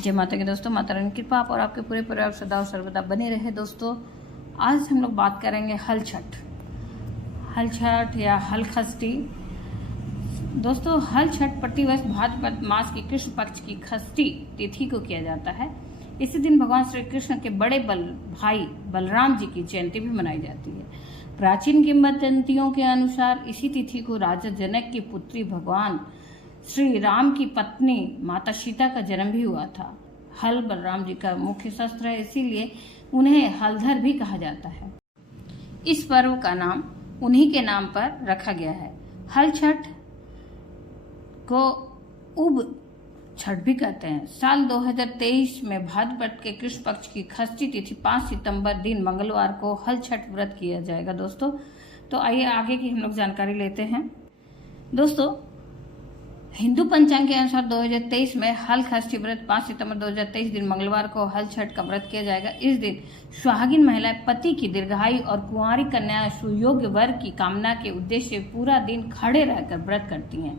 जय माता की दोस्तों, माता रानी की कृपा आप और आपके पूरे परिवार सदा और सर्वदा बने रहे। दोस्तों आज हम लोग बात करेंगे हल छठ या हल खष्टी। दोस्तों हल छठ प्रतिवर्ष भाद्रपद मास की कृष्ण पक्ष की खष्टी तिथि को किया जाता है। इसी दिन भगवान श्री कृष्ण के बड़े भाई बलराम जी की जयंती भी मनाई जाती है। प्राचीन किंवदंतियों के अनुसार इसी तिथि को राजा जनक की पुत्री भगवान श्री राम की पत्नी माता सीता का जन्म भी हुआ था। हल बलराम जी का मुख्य शस्त्र है, इसीलिए उन्हें हलधर भी कहा जाता है। इस पर्व का नाम उन्हीं के नाम पर रखा गया है। हल छठ को उब छठ भी कहते हैं। साल 2023 में भाद्रपद के कृष्ण पक्ष की खष्टी तिथि 5 सितंबर दिन मंगलवार को हल छठ व्रत किया जाएगा। दोस्तों तो आइए आगे की हम लोग जानकारी लेते हैं। दोस्तों हिंदू पंचांग के अनुसार 2023 में हल खष्टी व्रत 5 सितंबर 2023 दिन मंगलवार को हल छठ का व्रत किया जाएगा। इस दिन सुहागिन महिलाएं पति की दीर्घायु और कुंवारी कन्या सुयोग्य वर की कामना के उद्देश्य से पूरा दिन खड़े रहकर व्रत करती हैं।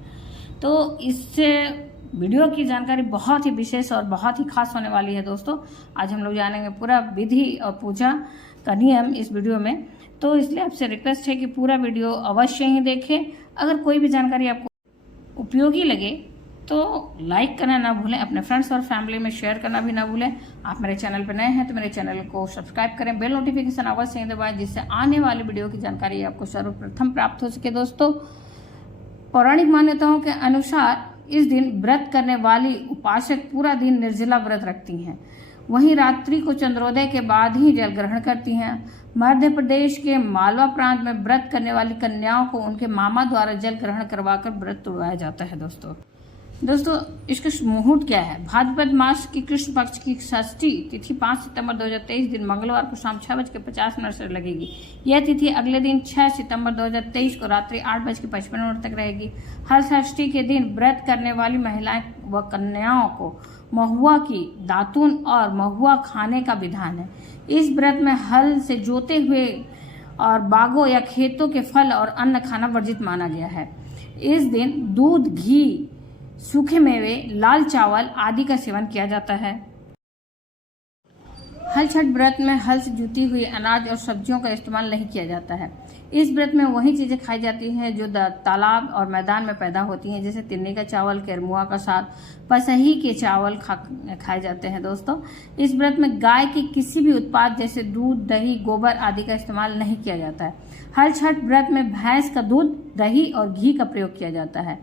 तो इससे वीडियो की जानकारी बहुत ही विशेष और बहुत ही खास होने वाली है। दोस्तों आज हम लोग जानेंगे पूरा विधि और पूजा का नियम इस वीडियो में, तो इसलिए आपसे रिक्वेस्ट है कि पूरा वीडियो अवश्य ही देखें। अगर कोई भी जानकारी आपको उपयोगी लगे तो लाइक करना ना भूलें, अपने फ्रेंड्स और फैमिली में शेयर करना भी ना भूलें। आप मेरे चैनल पर नए हैं तो मेरे चैनल को सब्सक्राइब करें, बेल नोटिफिकेशन अवश्य ही दबाएं, जिससे आने वाली वीडियो की जानकारी आपको सर्वप्रथम प्राप्त हो सके। दोस्तों पौराणिक मान्यताओं के अनुसार इस दिन व्रत करने वाली उपासक पूरा दिन निर्जला व्रत रखती हैं। वहीं रात्रि को चंद्रोदय के बाद ही जल ग्रहण करती हैं। मध्य प्रदेश के मालवा प्रांत में व्रत करने वाली कन्याओं को उनके मामा द्वारा जल ग्रहण करवाकर व्रत तोड़वाया जाता है। दोस्तों इसका मुहूर्त क्या है? भाद्रपद मास की कृष्ण पक्ष की षष्ठी तिथि 5 सितंबर 2023 दिन मंगलवार को शाम 6:50 से लगेगी। यह तिथि अगले दिन 6 सितंबर 2023 को रात्रि 8:55 तक रहेगी। हर षष्ठी के दिन व्रत करने वाली महिलाएं व कन्याओं को महुआ की दातून और महुआ खाने का विधान है। इस व्रत में हल से जोते हुए और बागों या खेतों के फल और अन्न खाना वर्जित माना गया है। इस दिन दूध, घी, सूखे मेवे, लाल चावल आदि का सेवन किया जाता है। हल छठ व्रत में हल से जुती हुई अनाज और सब्जियों का इस्तेमाल नहीं किया जाता है। इस व्रत में वही चीज़ें खाई जाती हैं जो तालाब और मैदान में पैदा होती हैं, जैसे तिन्नी का चावल, केरमुआ का साग, पसही के चावल खाए जाते हैं। दोस्तों इस व्रत में गाय के किसी भी उत्पाद जैसे दूध, दही, गोबर आदि का इस्तेमाल नहीं किया जाता है। हल छठ व्रत में भैंस का दूध, दही और घी का प्रयोग किया जाता है।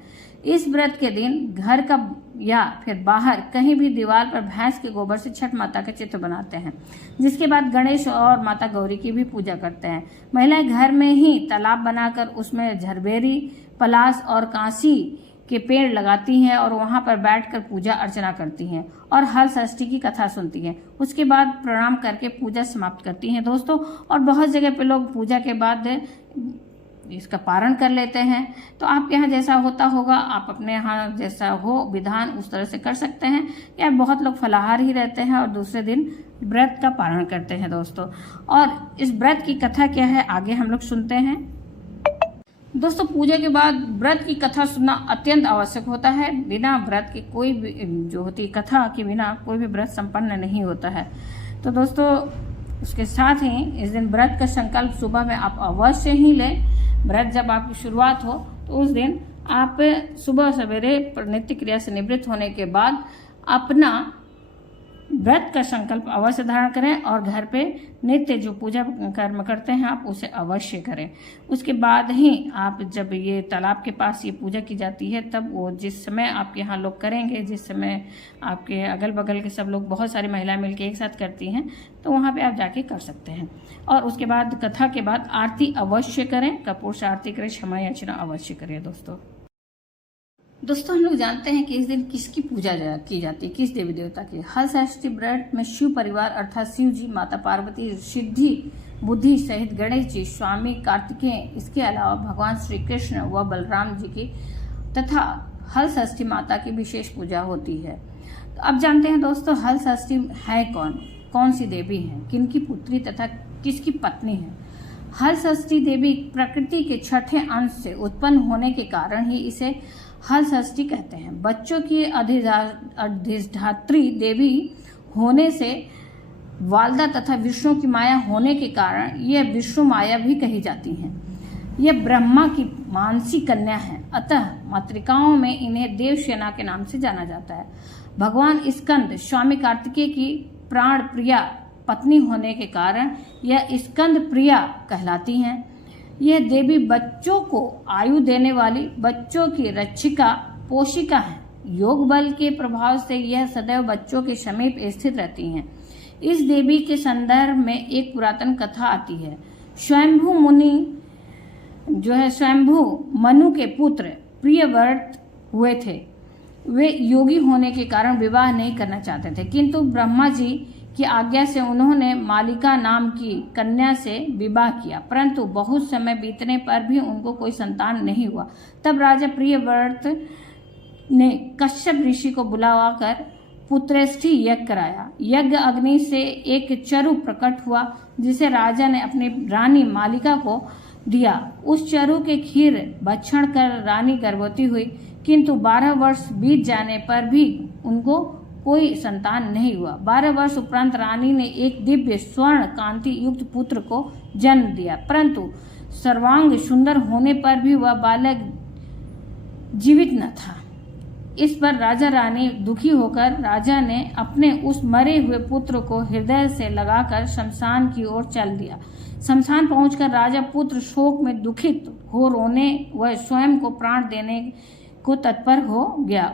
इस व्रत के दिन घर का या फिर बाहर कहीं भी दीवार पर भैंस के गोबर से छठ माता के चित्र बनाते हैं, जिसके बाद गणेश और माता गौरी की भी पूजा करते हैं। महिलाएं घर में ही तालाब बनाकर उसमें झरबेरी, पलास और कांसी के पेड़ लगाती हैं और वहां पर बैठकर पूजा अर्चना करती हैं और हल षष्ठी की कथा सुनती हैं। उसके बाद प्रणाम करके पूजा समाप्त करती हैं। दोस्तों और बहुत जगह पे लोग पूजा के बाद इसका पारण कर लेते हैं। तो आपके यहाँ जैसा होता होगा, आप अपने यहाँ जैसा हो विधान उस तरह से कर सकते हैं, या बहुत लोग फलाहार ही रहते हैं और दूसरे दिन व्रत का पारण करते हैं। दोस्तों और इस व्रत की कथा क्या है आगे हम लोग सुनते हैं। दोस्तों पूजा के बाद व्रत की कथा सुनना अत्यंत आवश्यक होता है। बिना व्रत के कोई भी जो होती है कथा के बिना कोई भी व्रत संपन्न नहीं होता है। तो दोस्तों उसके साथ ही इस दिन व्रत का संकल्प सुबह में आप अवश्य ही लें। व्रत जब आपकी शुरुआत हो तो उस दिन आप सुबह सवेरे नित्य क्रिया से निवृत्त होने के बाद अपना व्रत का संकल्प अवश्य धारण करें और घर पे नित्य जो पूजा कर्म करते हैं आप उसे अवश्य करें। उसके बाद ही आप जब ये तालाब के पास ये पूजा की जाती है तब वो जिस समय आपके यहाँ लोग करेंगे, जिस समय आपके अगल बगल के सब लोग बहुत सारी महिलाएं मिलकर एक साथ करती हैं, तो वहाँ पे आप जाके कर सकते हैं। और उसके बाद कथा के बाद आरती अवश्य करें, कपूर से आरती करें, क्षमा याचना अवश्य करें। दोस्तों हम लोग जानते हैं कि इस दिन किसकी पूजा की जाती है, किस देवी देवता की। हल षष्ठी व्रत में शिव परिवार अर्थात शिव जी, माता पार्वती, सिद्धि बुद्धि सहित गणेश जी, स्वामी कार्तिकेय, इसके अलावा भगवान श्री कृष्ण व बलराम जी की तथा हल षष्ठी माता की विशेष पूजा होती है। तो अब जानते हैं दोस्तों हल षष्ठी है कौन सी देवी है, किनकी पुत्री तथा किसकी पत्नी है। हल षष्ठी देवी प्रकृति के छठे अंश से उत्पन्न होने के कारण ही इसे हल षष्ठी कहते हैं। बच्चों की अधिष्ठात्री देवी होने से वाल्दा तथा विष्णु की माया होने के कारण यह विष्णु माया भी कही जाती हैं। यह ब्रह्मा की मानसी कन्या है, अतः मातृकाओं में इन्हें देवसेना के नाम से जाना जाता है। भगवान स्कंद स्वामी कार्तिकेय की प्राण प्रिया पत्नी होने के कारण यह स्कंद प्रिया कहलाती हैं। यह देवी बच्चों को आयु देने वाली, बच्चों की रक्षिका पोषिका है। योग बल के प्रभाव से यह सदैव बच्चों के समीप स्थित रहती हैं। इस देवी के संदर्भ में एक पुरातन कथा आती है। स्वयंभू मनु के पुत्र प्रियव्रत हुए थे। वे योगी होने के कारण विवाह नहीं करना चाहते थे, किंतु ब्रह्मा जी की आज्ञा से उन्होंने मालिका नाम की कन्या से विवाह किया, परंतु बहुत समय बीतने पर भी उनको कोई संतान नहीं हुआ। तब राजा प्रियव्रत ने कश्यप ऋषि को बुलाकर पुत्रेष्ठी यज्ञ कराया। यज्ञ अग्नि से एक चरु प्रकट हुआ, जिसे राजा ने अपनी रानी मालिका को दिया। उस चरु के खीर भक्षण कर रानी गर्भवती हुई, किंतु 12 वर्ष बीत जाने पर भी उनको कोई संतान नहीं हुआ। 12 वर्ष उपरांत रानी ने एक दिव्य स्वर्ण कांति युक्त पुत्र को जन्म दिया, परंतु सर्वांग सुंदर होने पर भी वह बालक जीवित न था। इस पर राजा रानी दुखी होकर राजा ने अपने उस मरे हुए पुत्र को हृदय से लगाकर शमशान की ओर चल दिया। शमशान पहुंचकर राजा पुत्र शोक में दुखित हो रोने व स्वयं को प्राण देने को तत्पर हो गया।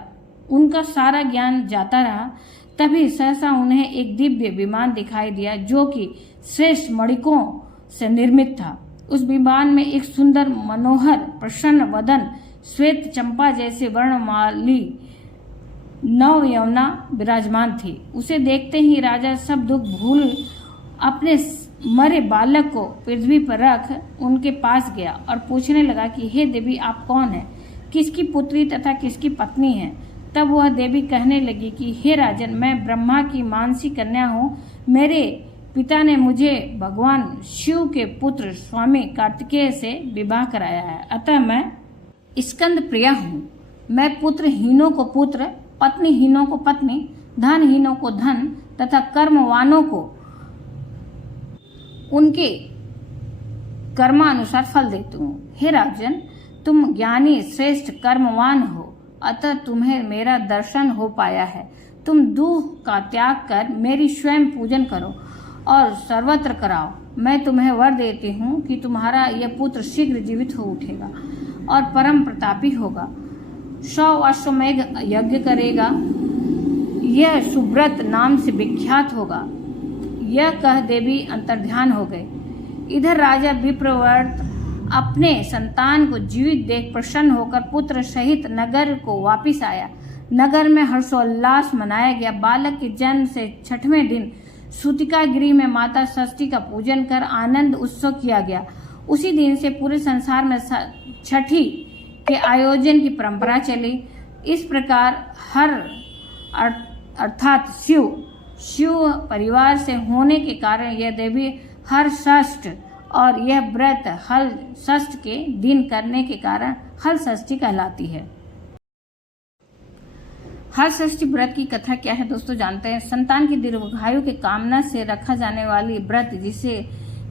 उनका सारा ज्ञान जाता रहा। तभी सहसा उन्हें एक दिव्य विमान दिखाई दिया, जो कि श्रेष्ठ मणिकों से निर्मित था। उस विमान में एक सुंदर मनोहर प्रसन्न वदन श्वेत चंपा जैसे वर्णमाली नव यमुना विराजमान थी। उसे देखते ही राजा सब दुख भूल अपने मरे बालक को पृथ्वी पर रख उनके पास गया और पूछने लगा कि हे देवी, आप कौन हैं, किसकी पुत्री तथा किसकी पत्नी हैं। तब वह देवी कहने लगी कि हे राजन, मैं ब्रह्मा की मानसी कन्या हूँ। मेरे पिता ने मुझे भगवान शिव के पुत्र स्वामी कार्तिकेय से विवाह कराया है, अतः मैं स्कंद प्रिया हूँ। मैं पुत्रहीनों को पुत्र, पत्नीहीनों को पत्नी, धनहीनों को धन तथा कर्मवानों को उनके कर्मानुसार फल देती हूँ। हे राजन, तुम ज्ञानी श्रेष्ठ कर्मवान हो, अतः तुम्हें मेरा दर्शन हो पाया है। तुम दुख का त्याग कर मेरी स्वयं पूजन करो और सर्वत्र कराओ। मैं तुम्हें वर देती हूँ कि तुम्हारा यह पुत्र शीघ्र जीवित हो उठेगा और परम प्रतापी होगा। 100 अश्वमेघ यज्ञ करेगा। यह सुब्रत नाम से विख्यात होगा। यह कह देवी अंतर्ध्यान हो गए। इधर राजा विप्रव्रत अपने संतान को जीवित देख प्रसन्न होकर पुत्र सहित नगर को वापिस आया। नगर में हर्षोल्लास मनाया गया। बालक के जन्म से 6वें दिन सूतिका गिरी में माता षष्ठी का पूजन कर आनंद उत्सव किया गया। उसी दिन से पूरे संसार में छठी के आयोजन की परंपरा चली। इस प्रकार हर अर्थात शिव परिवार से होने के कारण यह देवी हर षष्ठ और यह व्रत हल षष्ठ के दिन करने के कारण हल षष्ठी कहलाती है। हल षष्ठी व्रत की कथा क्या है दोस्तों, जानते हैं। संतान की दीर्घायु के कामना से रखा जाने वाली व्रत, जिसे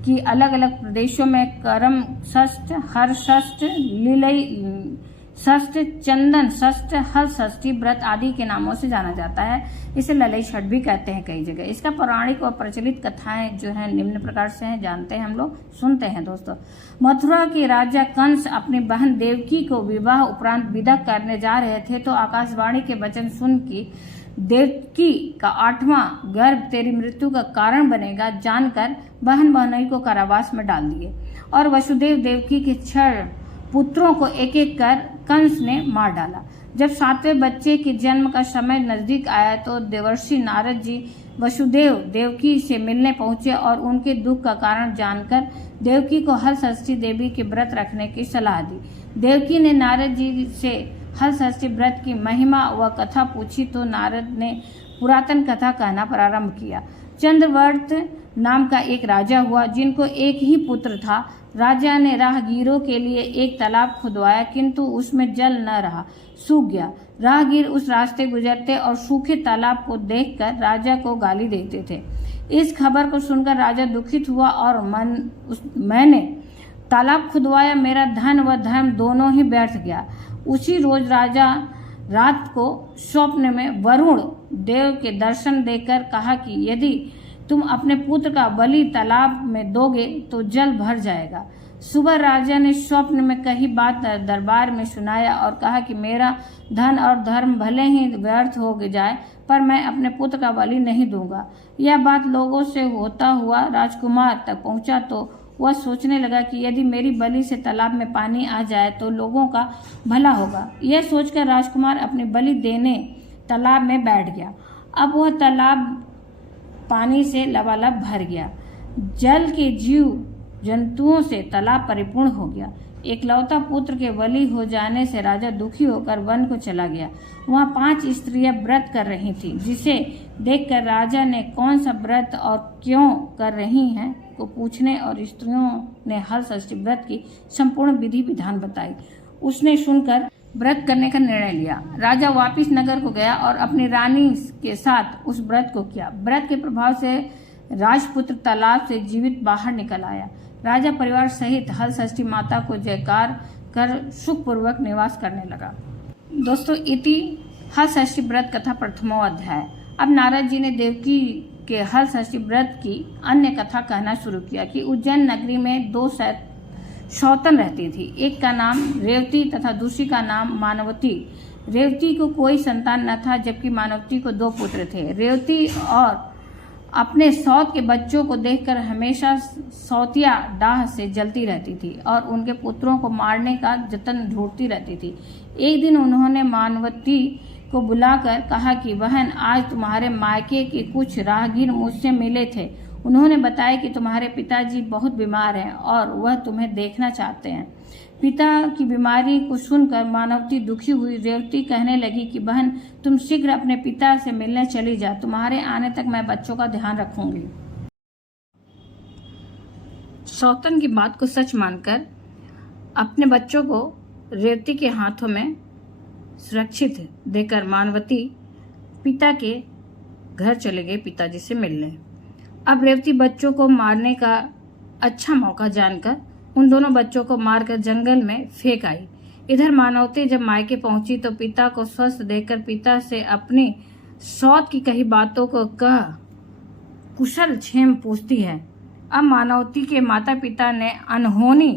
कि अलग अलग प्रदेशों में करम षष्ठ, हर षष्ठ, लीलई षष्ठ, चंदन षष्ठ, हल षष्ठी व्रत आदि के नामों से जाना जाता है। इसे ललई छठ भी कहते हैं कई जगह। इसका पौराणिक और प्रचलित कथाएं जो हैं निम्न प्रकार से हैं, जानते हैं हम लोग, सुनते हैं दोस्तों। मथुरा के राजा कंस अपनी बहन देवकी को विवाह उपरांत विदा करने जा रहे थे, तो आकाशवाणी के वचन सुन की देवकी का 8वां गर्भ तेरी मृत्यु का कारण बनेगा जानकर बहन बहनोई को कारावास में डाल दिए और वसुदेव देवकी के 6 पुत्रों को एक एक कर कंस ने मार डाला। जब 7वें बच्चे के जन्म का समय नजदीक आया तो देवर्षि नारद जी वसुदेव देवकी से मिलने पहुंचे और उनके दुख का कारण जानकर देवकी को हल षष्ठी देवी के व्रत रखने की सलाह दी। देवकी ने नारद जी से हल षष्ठी व्रत की महिमा व कथा पूछी तो नारद ने पुरातन कथा कहना प्रारंभ किया। चंद्रव्रत नाम का एक राजा हुआ जिनको एक ही पुत्र था। राजा ने राहगीरों के लिए एक तालाब खुदवाया, किंतु उसमें जल न रहा, सूख गया। राहगीर उस रास्ते गुजरते और सूखे तालाब को देखकर राजा को गाली देते थे। इस खबर को सुनकर राजा दुखित हुआ और मैंने तालाब खुदवाया, मेरा धन व धर्म दोनों ही व्यर्थ गया। उसी रोज राजा रात को स्वप्न में वरुण देव के दर्शन देकर कहा कि यदि तुम अपने पुत्र का बलि तालाब में दोगे तो जल भर जाएगा। सुबह राजा ने स्वप्न में कही बात दरबार में सुनाया और कहा कि मेरा धन और धर्म भले ही व्यर्थ हो जाए, पर मैं अपने पुत्र का बलि नहीं दूंगा। यह बात लोगों से होता हुआ राजकुमार तक पहुंचा तो वह सोचने लगा कि यदि मेरी बलि से तालाब में पानी आ जाए तो लोगों का भला होगा। यह सोचकर राजकुमार अपनी बलि देने तालाब में बैठ गया। अब वह तालाब पानी से लबालब भर गया। जल के जीव जंतुओं से तालाब परिपूर्ण हो गया। एकलौता पुत्र के बलि हो जाने से राजा दुखी होकर वन को चला गया। वहाँ 5 स्त्रियां व्रत कर रही थीं, जिसे देखकर राजा ने कौन सा व्रत और क्यों कर रही हैं को पूछने और स्त्रियों ने हल षष्ठी व्रत की संपूर्ण विधि विधान बताई। उसने सुनकर व्रत करने का निर्णय लिया। राजा वापिस नगर को गया और अपनी रानी के साथ उस व्रत को किया। व्रत के प्रभाव से राजपुत्र तालाब से जीवित बाहर निकल आया। राजा परिवार सहित हल षष्ठी माता को जयकार कर सुखपूर्वक निवास करने लगा। दोस्तों, इति हल षष्ठी व्रत कथा प्रथमो अध्याय। अब नारद जी ने देवकी के हल षष्ठी व्रत की अन्य कथा कहना शुरू किया कि उज्जैन नगरी में 2 सौतन रहती थी। एक का नाम रेवती तथा दूसरी का नाम मानवती। रेवती को कोई संतान न था, जबकि मानवती को 2 पुत्र थे। रेवती और अपने सौत के बच्चों को देखकर हमेशा सौतिया डाह से जलती रहती थी और उनके पुत्रों को मारने का जतन ढूंढती रहती थी। एक दिन उन्होंने मानवती को बुलाकर कहा कि बहन, आज तुम्हारे मायके के कुछ राहगीर मुझसे मिले थे। उन्होंने बताया कि तुम्हारे पिताजी बहुत बीमार हैं और वह तुम्हें देखना चाहते हैं। पिता की बीमारी को सुनकर मानवती दुखी हुई। रेवती कहने लगी कि बहन, तुम शीघ्र अपने पिता से मिलने चली जा, तुम्हारे आने तक मैं बच्चों का ध्यान रखूंगी। सौतन की बात को सच मानकर अपने बच्चों को रेवती के हाथों में सुरक्षित देकर मानवती पिता के घर चले गए पिताजी से मिलने। अब रेवती बच्चों को मारने का अच्छा मौका जानकर उन दोनों बच्चों को मारकर जंगल में फेंक आई। इधर मानवती जब मायके पहुंची तो पिता को स्वस्थ देखकर पिता से अपनी सौत की कही बातों को कह कुशल क्षेम पूछती है। अब मानवती के माता पिता ने अनहोनी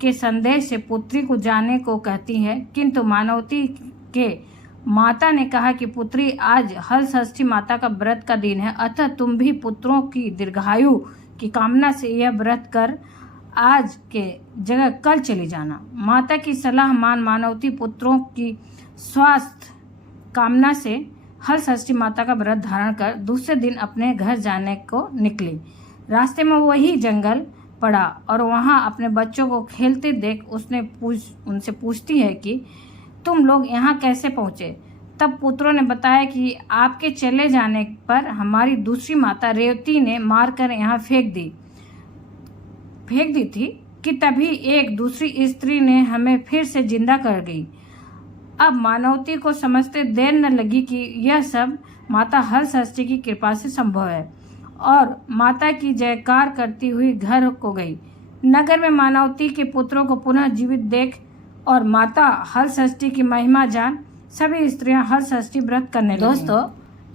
के संदेश से पुत्री को जाने को कहती है, किंतु मानवती के माता ने कहा कि पुत्री, आज हल षष्ठी माता का व्रत का दिन है, अतः तुम भी पुत्रों की दीर्घायु की कामना से यह व्रत कर आज के जगह कल चली जाना। माता की सलाह मान मानवती पुत्रों की स्वास्थ्य कामना से हल षष्ठी माता का व्रत धारण कर दूसरे दिन अपने घर जाने को निकली। रास्ते में वही जंगल पड़ा और वहां अपने बच्चों को खेलते देख उनसे पूछती है कि तुम लोग यहाँ कैसे पहुँचे। तब पुत्रों ने बताया कि आपके चले जाने पर हमारी दूसरी माता रेवती ने मारकर यहाँ फेंक दी थी कि तभी एक दूसरी स्त्री ने हमें फिर से जिंदा कर गई। अब मानवती को समझते देर न लगी कि यह सब माता हल षष्ठी की कृपा से संभव है और माता की जयकार करती हुई घर को गई। नगर में मानवती के पुत्रों को पुनः जीवित देख और माता हल षष्ठी की महिमा जान सभी स्त्रियां हल षष्ठी व्रत करने लगी। दोस्तों,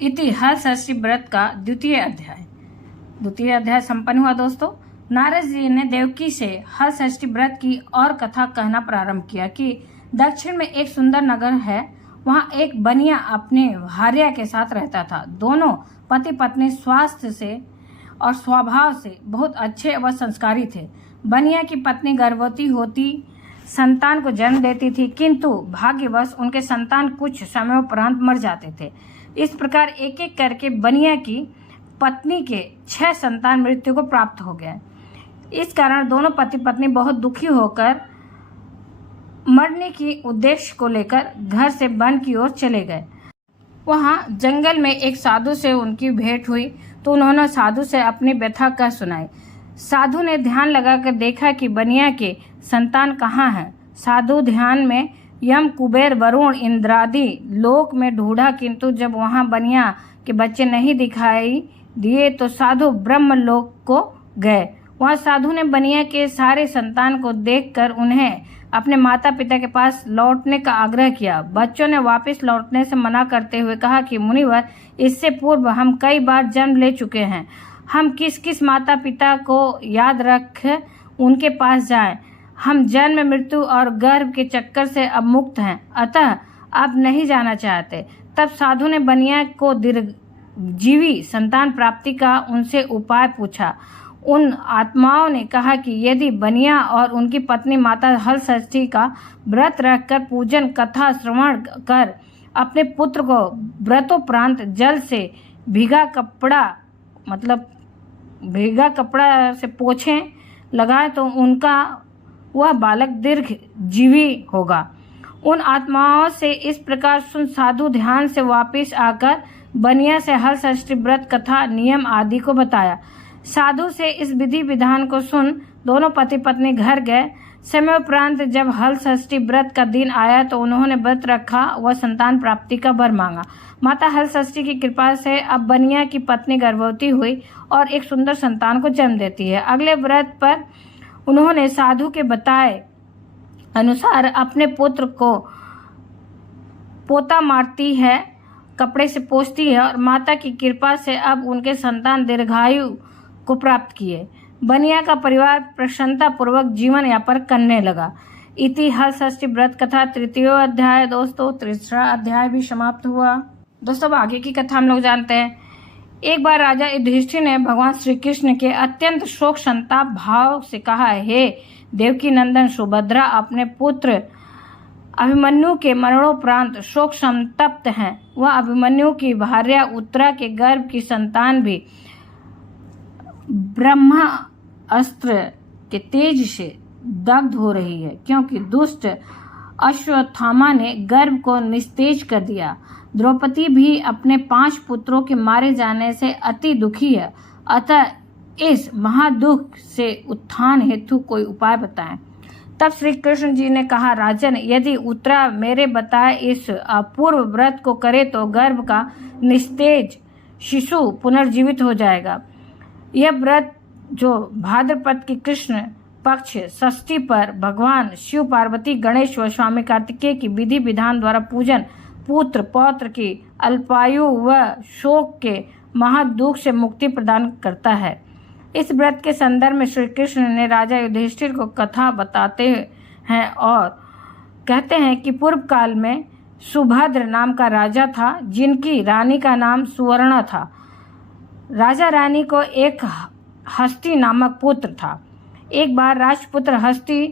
इति हल षष्ठी व्रत का द्वितीय अध्याय संपन्न हुआ। दोस्तों, नारद जी ने देवकी से हल षष्ठी व्रत की और कथा कहना प्रारंभ किया कि दक्षिण में एक सुंदर नगर है। वहाँ एक बनिया अपने भार्या के साथ रहता था। दोनों पति पत्नी स्वास्थ्य से और स्वभाव से बहुत अच्छे व संस्कारी थे। बनिया की पत्नी गर्भवती होती संतान को जन्म देती थी, किंतु भाग्यवश उनके संतान कुछ समयोपरांत मर जाते थे। इस प्रकार एक एक करके बनिया की पत्नी के 6 संतान मृत्यु को प्राप्त हो गए। इस कारण दोनों पति पत्नी बहुत दुखी होकर मरने की उद्देश्य को लेकर घर से वन की ओर चले गए। वहां जंगल में एक साधु से उनकी भेंट हुई। तो उन्होंने साधु से अपनी व्यथा कह सुनाई। साधु ने ध्यान लगाकर देखा कि बनिया के संतान कहाँ हैं। साधु ध्यान में यम, कुबेर, वरुण, इंद्रादि लोक में ढूंढा, किंतु जब वहां बनिया के बच्चे नहीं दिखाई दिए तो साधु ब्रह्म लोक को गए। वहां साधु ने बनिया के सारे संतान को देखकर उन्हें अपने माता पिता के पास लौटने का आग्रह किया। बच्चों ने वापस लौटने से मना करते हुए कहा कि मुनिवर, इससे पूर्व हम कई बार जन्म ले चुके हैं। हम किस किस माता पिता को याद रख उनके पास जाएं। हम जन्म, मृत्यु और गर्भ के चक्कर से अब मुक्त हैं, अतः अब नहीं जाना चाहते। तब साधु ने बनिया को दीर्घजीवी संतान प्राप्ति का उनसे उपाय पूछा। उन आत्माओं ने कहा कि यदि बनिया और उनकी पत्नी माता हलषष्ठी का व्रत रखकर पूजन कथा श्रवण कर अपने पुत्र को व्रतोपरांत जल से भीगा कपड़ा से पोछें लगाए तो उनका वह बालक दीर्घ जीवी होगा। उन आत्माओं से इस प्रकार सुन साधु ध्यान से वापस आकर बनिया से हलषष्ठी व्रत कथा नियम आदि को बताया। साधु से इस विधि विधान को सुन दोनों पति पत्नी घर गए। समय उपरांत जब हलषष्ठी व्रत का दिन आया तो उन्होंने व्रत रखा व संतान प्राप्ति का वर मांगा। माता हलषष्ठी की कृपा से अब बनिया की पत्नी गर्भवती हुई और एक सुंदर संतान को जन्म देती है। अगले व्रत पर उन्होंने साधु के बताए अनुसार अपने पुत्र को पोता मारती है, कपड़े से पोंछती है और माता की कृपा से अब उनके संतान दीर्घायु को प्राप्त किए। बनिया का परिवार प्रसन्नता पूर्वक जीवन यापन करने लगा। इति हलषष्ठी व्रत कथा तृतीय अध्याय। दोस्तों, तीसरा अध्याय भी समाप्त हुआ। दोस्तों, अब आगे की कथा हम लोग जानते हैं। एक बार राजा युधिष्ठिर ने भगवान श्री कृष्ण के अत्यंत शोक संताप भाव से कहा, हे देवकी नंदन सुभद्रा अपने पुत्र अभिमन्यु के मरणोपरांत शोक संतप्त हैं। वह अभिमन्यु की भार्या उत्तरा के गर्भ की संतान भी ब्रह्मास्त्र के तेज से दग्ध हो रही है, क्योंकि दुष्ट अश्वत्थामा ने गर्भ को निस्तेज कर दिया। द्रौपदी भी अपने 5 पुत्रों के मारे जाने से अति दुखी है, अतः इस महादुख से उत्थान हेतु कोई उपाय बताएं। तब श्री कृष्ण जी ने कहा, राजन, यदि उत्तरा मेरे बताए इस अपूर्व व्रत को करे तो गर्भ का निस्तेज शिशु पुनर्जीवित हो जाएगा। यह व्रत जो भाद्रपद की कृष्ण पक्ष षष्ठी पर भगवान शिव, पार्वती, गणेश व स्वामी कार्तिकेय की विधि विधान द्वारा पूजन पुत्र पौत्र की अल्पायु व शोक के महादुख से मुक्ति प्रदान करता है। इस व्रत के संदर्भ में श्री कृष्ण ने राजा युधिष्ठिर को कथा बताते हैं और कहते हैं कि पूर्व काल में सुभद्र नाम का राजा था, जिनकी रानी का नाम सुवर्णा था। राजा रानी को एक हस्ती नामक पुत्र था। एक बार राजपुत्र हस्ती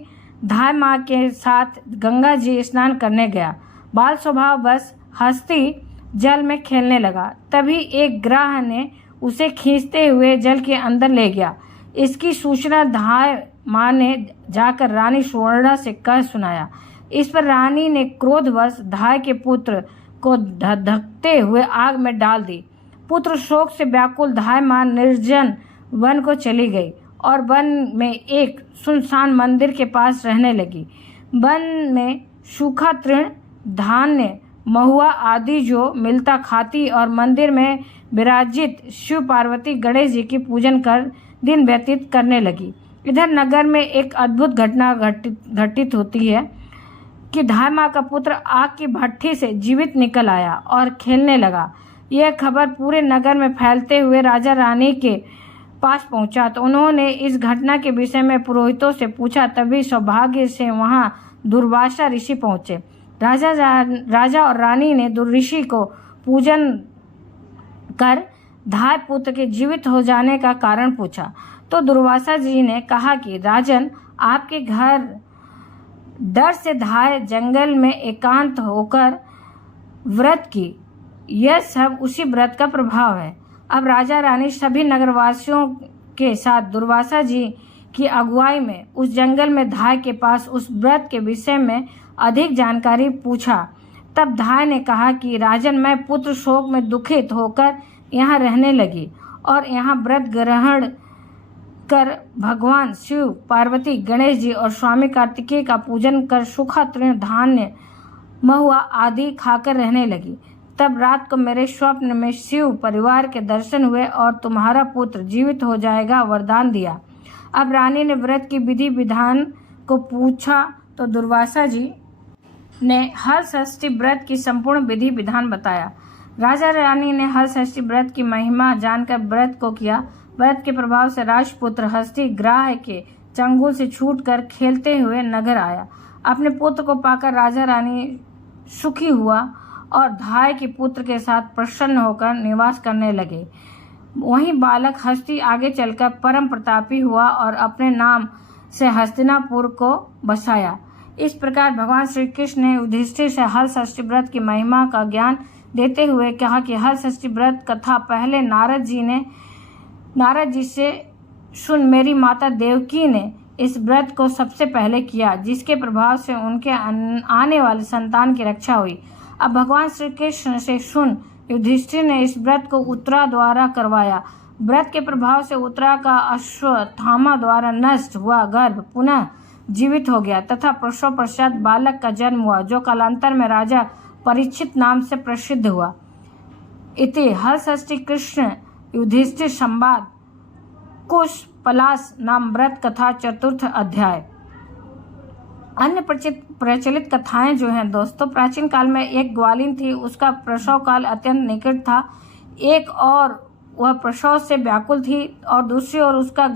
धाय माँ के साथ गंगा जी स्नान करने गया। बाल स्वभाव बस हस्ती जल में खेलने लगा। तभी एक ग्राह ने उसे खींचते हुए जल के अंदर ले गया। इसकी सूचना धाय माँ ने जाकर रानी सुवर्णा से कह सुनाया। इस पर रानी ने क्रोधवश धाय के पुत्र को धक्कते हुए आग में डाल दी। पुत्र शोक से व्याकुल धाय माँ निर्जन वन को चली गई और वन में एक सुनसान मंदिर के पास रहने लगी। वन में सूखा तृण, धान्य, महुआ आदि जो मिलता खाती और मंदिर में विराजित शिव, पार्वती, गणेश जी की पूजन कर दिन व्यतीत करने लगी। इधर नगर में एक अद्भुत घटना घटित होती है कि धाय माँ का पुत्र आग की भट्ठी से जीवित निकल आया और खेलने लगा। यह खबर पूरे नगर में फैलते हुए राजा रानी के पास पहुंचा तो उन्होंने इस घटना के विषय में पुरोहितों से पूछा। तभी सौभाग्य से वहां दुर्वासा ऋषि पहुंचे। राजा और रानी ने ऋषि को पूजन कर धाय पुत्र के जीवित हो जाने का कारण पूछा तो दुर्वासा जी ने कहा कि राजन, आपके घर डर से धाय जंगल में एकांत होकर व्रत की। यह सब उसी व्रत का प्रभाव है। अब राजा रानी सभी नगरवासियों के साथ दुर्वासा जी की अगुवाई में उस जंगल में धाय के पास उस व्रत के विषय में अधिक जानकारी पूछा। तब धाय ने कहा कि राजन, मैं पुत्र शोक में दुखित होकर यहाँ रहने लगी और यहाँ व्रत ग्रहण कर भगवान शिव, पार्वती, गणेश जी और स्वामी कार्तिकेय का पूजन कर सूखा तृण, धान्य, महुआ आदि खाकर रहने लगी। तब रात को मेरे स्वप्न में शिव परिवार के दर्शन हुए और तुम्हारा पुत्र जीवित हो जाएगा वरदान दिया। अब रानी ने व्रत की विधि विधान को पूछा तो दुर्वासा जी ने हल षष्ठी व्रत की संपूर्ण विधि विधान बताया। राजा रानी ने हल षष्ठी व्रत की महिमा जानकर व्रत को किया। व्रत के प्रभाव से राजपुत्र हस्ती ग्राह के चंगुल से छूटकर खेलते हुए नगर आया। अपने पुत्र को पाकर राजा रानी सुखी हुआ और धाय के पुत्र के साथ प्रसन्न होकर निवास करने लगे। वहीं बालक हस्ती आगे चलकर परम प्रतापी हुआ और अपने नाम से हस्तिनापुर को बसाया। इस प्रकार भगवान श्री कृष्ण ने युधिष्ठिर से हल षष्ठी व्रत की महिमा का ज्ञान देते हुए कहा कि हल षष्ठी व्रत कथा पहले नारद जी से सुन। मेरी माता देवकी ने इस व्रत को सबसे पहले किया, जिसके प्रभाव से उनके आने वाले संतान की रक्षा हुई। अब भगवान श्री कृष्ण से सुन। युधिष्ठिर ने इस व्रत को उत्तरा द्वारा करवाया। व्रत के प्रभाव से उत्तरा का अश्वत्थामा द्वारा नष्ट हुआ गर्भ पुनः जीवित हो गया तथा प्रसव पश्चात बालक का जन्म हुआ, जो कालांतर में राजा परीक्षित नाम से प्रसिद्ध हुआ। इति हल षष्ठी कृष्ण युधिष्ठिर संवाद कुश पलाश नाम व्रत कथा चतुर्थ अध्याय। अन्य प्रचलित कथाएं जो हैं दोस्तों, प्राचीन काल में एक ग्वालिन थी, उसका प्रसव काल अत्यंत निकट था। एक और वह प्रसव से व्याकुल थी और दूसरी ओर उसका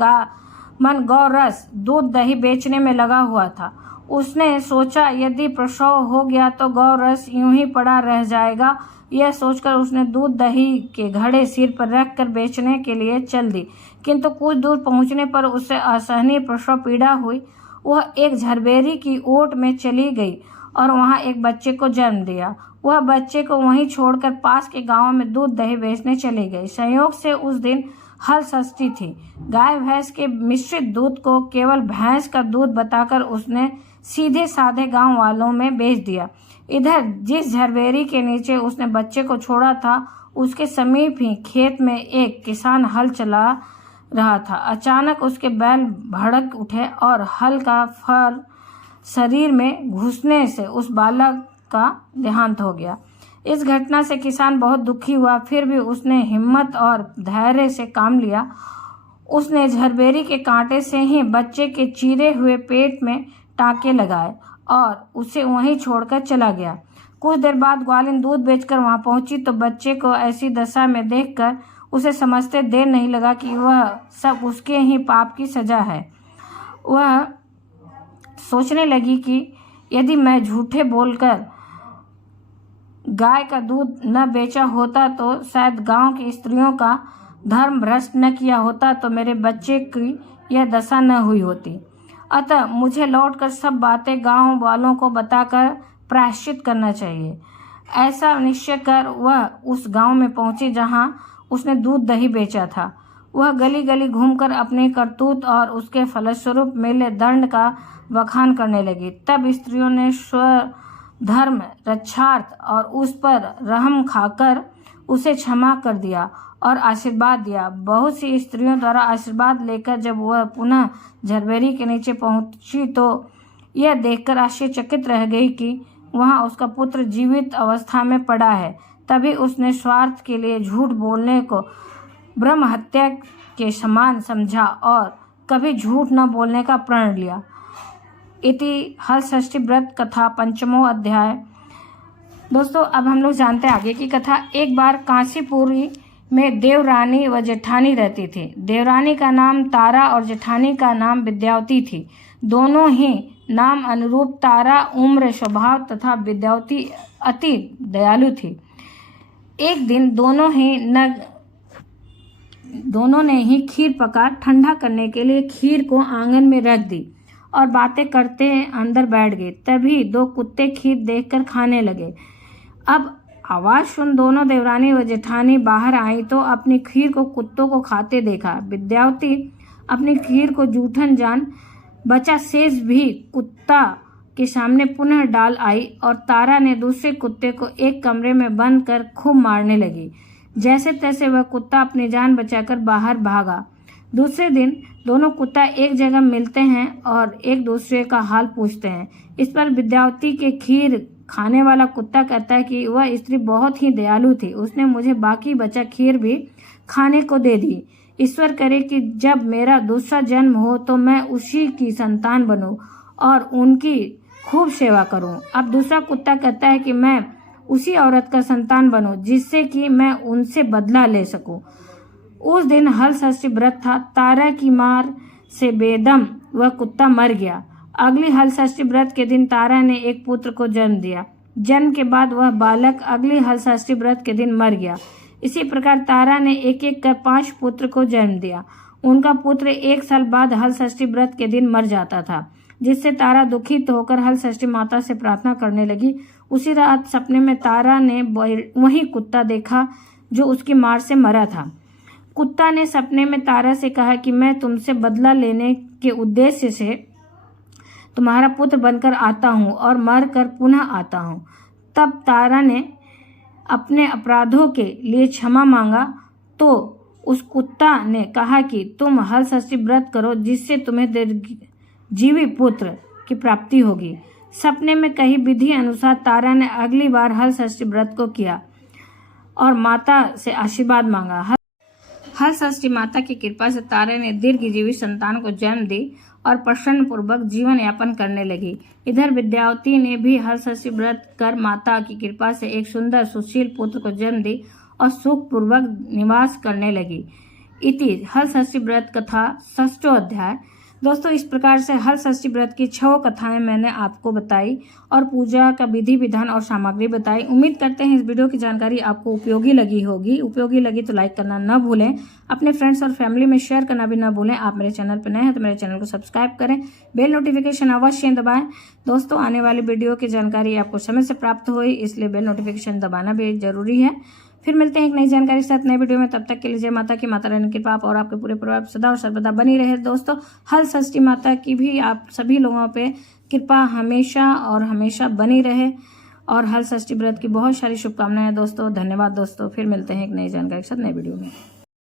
मन गौ रस दूध दही बेचने में लगा हुआ था। उसने सोचा यदि प्रसव हो गया तो गौ रस यूं ही पड़ा रह जाएगा। यह सोचकर उसने दूध दही के घड़े सिर पर रखकर बेचने के लिए चल दी, किंतु कुछ दूर पहुंचने पर उसे असहनीय प्रसव पीड़ा हुई। वह एक झरबेरी की ओट में चली गई और वहां एक बच्चे को जन्म दिया। वह बच्चे को वहीं छोड़कर पास के गांव में दूध दही बेचने चली गई। संयोग से उस दिन हल षष्ठी थी। गाय भैंस के मिश्रित दूध को केवल भैंस का दूध बताकर उसने सीधे साधे गांव वालों में बेच दिया। इधर जिस झरबेरी के नीचे उसने बच्चे को छोड़ा था, उसके समीप ही खेत में एक किसान हल चला रहा था। अचानक उसके बैल भड़क उठे और हल का फर शरीर में घुसने से उस बालक का देहांत हो गया। इस घटना से किसान बहुत दुखी हुआ, फिर भी उसने हिम्मत और धैर्य से काम लिया। उसने झरबेरी के कांटे से ही बच्चे के चीरे हुए पेट में टाँके लगाए और उसे वहीं छोड़कर चला गया। कुछ देर बाद ग्वालिन दूध बेचकर वहां पहुंची तो बच्चे को ऐसी दशा में देखकर उसे समझते देर नहीं लगा कि वह सब उसके ही पाप की सजा है। वह सोचने लगी कि यदि मैं झूठे बोलकर गाय का दूध न बेचा होता तो शायद गांव की स्त्रियों का धर्म भ्रष्ट न किया होता तो मेरे बच्चे की यह दशा न हुई होती। अतः मुझे लौटकर सब बातें गांव वालों को बताकर प्रायश्चित करना चाहिए। ऐसा निश्चय कर वह उस गांव में पहुंची जहां उसने दूध दही बेचा था। वह गली गली घूमकर अपने करतूत और उसके फलस्वरूप मिले दंड का बखान करने लगी। तब स्त्रियों ने स्वधर्म रक्षार्थ और उस पर रहम खाकर उसे क्षमा कर दिया और आशीर्वाद दिया। बहुत सी स्त्रियों द्वारा आशीर्वाद लेकर जब वह पुनः झरबेरी के नीचे पहुंची तो यह देखकर आश्चर्यचकित रह गई कि वहां उसका पुत्र जीवित अवस्था में पड़ा है। तभी उसने स्वार्थ के लिए झूठ बोलने को ब्रह्म हत्या के समान समझा और कभी झूठ न बोलने का प्रण लिया। इति हल षष्ठी व्रत कथा पंचमो अध्याय। दोस्तों अब हम लोग जानते हैं आगे की कथा। एक बार कांचीपुरी में देवरानी व जेठानी रहती थी। देवरानी का नाम तारा और जेठानी का नाम विद्यावती थी। दोनों ही नाम अनुरूप तारा उम्र, स्वभाव तथा विद्यावती अति दयालु थी। एक दिन दोनों ने ही खीर पका ठंडा करने के लिए खीर को आंगन में रख दी और बातें करते अंदर बैठ गए। तभी दो कुत्ते खीर देखकर खाने लगे। अब आवाज सुन दोनों देवरानी व जेठानी बाहर आई तो अपनी खीर को कुत्तों को खाते देखा। विद्यावती अपनी खीर को जूठन जान बचा शेष भी कुत्ता के सामने पुनः डाल आई और तारा ने दूसरे कुत्ते को एक कमरे में बंद कर खूब मारने लगी। जैसे तैसे वह कुत्ता अपनी जान बचाकर बाहर भागा। दूसरे दिन दोनों कुत्ता एक जगह मिलते हैं और एक दूसरे का हाल पूछते हैं। इस पर विद्यावती के खीर खाने वाला कुत्ता कहता है कि वह स्त्री बहुत ही दयालु थी, उसने मुझे बाकी बचा खीर भी खाने को दे दी। ईश्वर करे कि जब मेरा दूसरा जन्म हो तो मैं उसी की संतान बनूं और उनकी खूब सेवा करूं। अब दूसरा कुत्ता कहता है कि मैं उसी औरत का संतान बनूं जिससे कि मैं उनसे बदला ले सकूं। उस दिन हल षष्ठी व्रत था। तारा की मार से बेदम वह कुत्ता मर गया। अगली हल षष्ठी व्रत के दिन तारा ने एक पुत्र को जन्म दिया। जन्म के बाद वह बालक अगली हल षष्ठी व्रत के दिन मर गया। इसी प्रकार तारा ने एक एक कर 5 पुत्र को जन्म दिया। उनका पुत्र 1 साल बाद हल षष्ठी व्रत के दिन मर जाता था, जिससे तारा दुखित होकर हल षष्ठी माता से प्रार्थना करने लगी। उसी रात सपने में तारा ने वही कुत्ता देखा जो उसकी मार से मरा था। कुत्ता ने सपने में तारा से कहा कि मैं तुमसे बदला लेने के उद्देश्य से तुम्हारा पुत्र बनकर आता हूँ और मर कर पुनः आता हूँ। तब तारा ने अपने अपराधों के लिए क्षमा मांगा तो उस कुत्ता ने कहा कि तुम हल षष्ठी व्रत करो जिससे तुम्हें दीर्घजीवी पुत्र की प्राप्ति होगी। सपने में कही विधि अनुसार तारा ने अगली बार हल षष्ठी व्रत को किया और माता से आशीर्वाद मांगा। हल षष्ठी माता की कृपा से तारा ने दीर्घजीवी संतान को जन्म दी और प्रसन्न पूर्वक जीवन यापन करने लगी। इधर विद्यावती ने भी हल षष्ठी व्रत कर माता की कृपा से एक सुंदर सुशील पुत्र को जन्म दी और सुख पूर्वक निवास करने लगी। इति हल षष्ठी व्रत कथा 6वां अध्याय। दोस्तों, इस प्रकार से हल षष्ठी व्रत की 6 कथाएं मैंने आपको बताई और पूजा का विधि विधान और सामग्री बताई। उम्मीद करते हैं इस वीडियो की जानकारी आपको उपयोगी लगी होगी। उपयोगी लगी तो लाइक करना न भूलें, अपने फ्रेंड्स और फैमिली में शेयर करना भी न भूलें। आप मेरे चैनल पर नए हैं तो मेरे चैनल को सब्सक्राइब करें, बेल नोटिफिकेशन अवश्य दबाएं। दोस्तों, आने वाली वीडियो की जानकारी आपको समय से प्राप्त हो, इसलिए बेल नोटिफिकेशन दबाना भी जरूरी है। फिर मिलते हैं एक नई जानकारी के साथ नए वीडियो में। तब तक के लिए जय माता की, माता रानी की कृपा और आपके पूरे परिवार सदा और सर्वदा बनी रहे। दोस्तों, हल षष्ठी माता की भी आप सभी लोगों पे कृपा हमेशा और हमेशा बनी रहे और हल षष्ठी व्रत की बहुत सारी शुभकामनाएं दोस्तों। धन्यवाद दोस्तों। फिर मिलते हैं एक नई जानकारी के साथ नए वीडियो में।